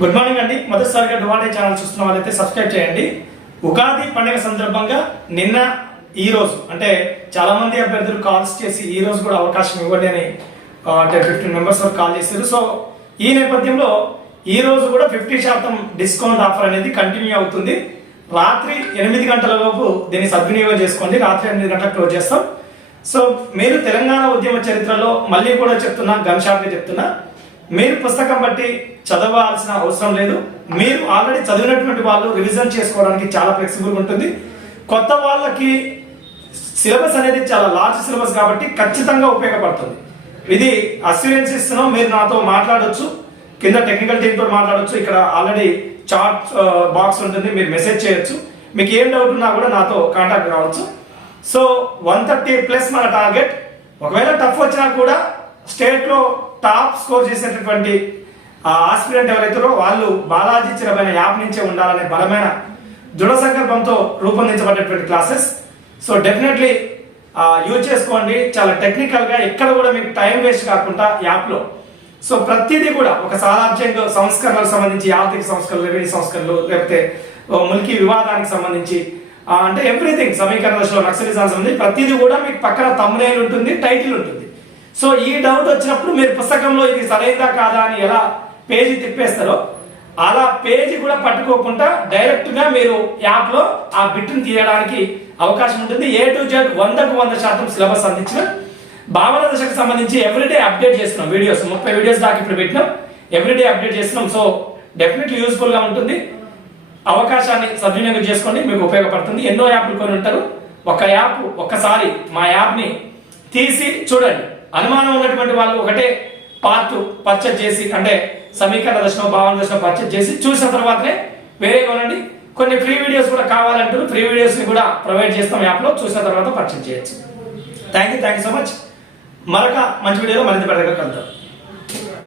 Good morning అండి. మొదటిసారిగా డువాడే channel చూస్తున్న వాళ్ళైతే సబ్స్క్రైబ్ చేయండి. ఉగాది పండుగ సందర్భంగా నిన్న ఈ రోజు అంటే చాలా మంది అభ్యర్థులు కాల్స్ చేసి ఈ రోజు కూడా అవకాశం ఇవ్వండి అని ఫిఫ్టీన్ మెంబర్స్ వరకు కాల్ చేశారు. సో ఈ నేపథ్యంలో ఈ రోజు కూడా ఫిఫ్టీ శాతం డిస్కౌంట్ ఆఫర్ అనేది కంటిన్యూ అవుతుంది. రాత్రి ఎనిమిది గంటల లోపు దీన్ని సద్వినియోగం చేసుకోండి. రాత్రి ఎనిమిది గంటలకు క్లోజ్ చేస్తాం. సో మీరు తెలంగాణ ఉద్యమ చరిత్రలో మళ్ళీ కూడా చెప్తున్నా గన్ షాట్గా చెప్తున్నా మీరు పుస్తకం బట్టి చదవాల్సిన అవసరం లేదు. మీరు ఆల్రెడీ చదివినటువంటి వాళ్ళు రివిజన్ చేసుకోవడానికి చాలా ఫ్లెక్సిబుల్ ఉంటుంది. కొత్త వాళ్ళకి సిలబస్ అనేది చాలా లార్జ్ సిలబస్ కాబట్టి ఖచ్చితంగా ఉపయోగపడుతుంది. ఇది అస్యూరెన్స్ ఇస్తున్నాం మీరు నాతో మాట్లాడవచ్చు కింద టెక్నికల్ టీమ్తో మాట్లాడవచ్చు ఇక్కడ ఆల్రెడీ చాట్ బాక్స్ ఉంటుంది మీరు మెసేజ్ చేయొచ్చు. మీకు ఏం డౌట్ ఉన్నా కూడా నాతో కాంటాక్ట్ కావచ్చు. సో వన్ థర్టీ ప్లస్ మన టార్గెట్ ఒకవేళ టఫ్ వచ్చినా కూడా స్టేట్లో టాప్ స్కోర్ చేసేటటువంటి ఆస్పిరెంట్ ఎవరైతారో వాళ్ళు బాలాజీ చిరమైన యాప్ నుంచే ఉండాలనే బలమైన దృఢ సంకల్పంతో రూపొందించబడేటువంటి క్లాసెస్. సో డెఫినెట్లీ యూజ్ చేసుకోండి. చాలా టెక్నికల్గా ఎక్కడ కూడా మీకు టైం వేస్ట్ కాకుండా యాప్లో సో ప్రతిదీ కూడా ఒక సారాంశంగా సంస్కరణలకు సంబంధించి ఆర్థిక సంస్కరణలు రెవెన్యూ సంస్కరణలు లేకపోతే ముల్కీ వివాదానికి సంబంధించి అంటే ఎవ్రీథింగ్ సమీకరణ దశలో నక్సలిజానికి సంబంధించి ప్రతిదీ కూడా మీకు పక్కన తమ్మునేలు ఉంటుంది టైటిల్ ఉంటుంది. సో ఈ డౌట్ వచ్చినప్పుడు మీరు పుస్తకంలో ఇది సరైందా కాదా అని ఎలా పేజీ తిప్పేస్తారో అలా పేజీ కూడా పట్టుకోకుండా డైరెక్ట్గా మీరు యాప్లో ఆ బిట్ని తీయడానికి అవకాశం ఉంటుంది. ఏ టు జెడ్ వందకు వంద శాతం సిలబస్ అందించిన భావన దశకు సంబంధించి ఎవ్రీడే అప్డేట్ చేస్తున్నాం. వీడియోస్ ముప్పై వీడియోస్ దాకా ఇప్పుడు పెట్టినాం. ఎవ్రీడే అప్డేట్ చేస్తున్నాం. సో డెఫినెట్లీ యూస్ఫుల్గా ఉంటుంది. అవకాశాన్ని సద్వినియోగం చేసుకోండి. మీకు ఉపయోగపడుతుంది. ఎన్నో యాప్లు కొని ఉంటారు. ఒక యాప్ ఒక్కసారి మా యాప్ని తీసి చూడండి. అనుమానం ఉన్నటువంటి వాళ్ళు ఒకటే పార్ట్ పర్చేజ్ చేసి అంటే సమీకరణ దశలో భావన దర్శనం పర్చేజ్ చేసి చూసిన తర్వాతనే వేరే కొనండి కొన్ని ఫ్రీ వీడియోస్ కూడా కావాలంటారు ఫ్రీ వీడియోస్ని కూడా ప్రొవైడ్ చేస్తాం యాప్లో. చూసిన తర్వాత పర్చేజ్ చేయొచ్చు. Thank you thank you so much మరొక మంచి వీడియోలో మరింత పెద్దగా కలుద్దాం.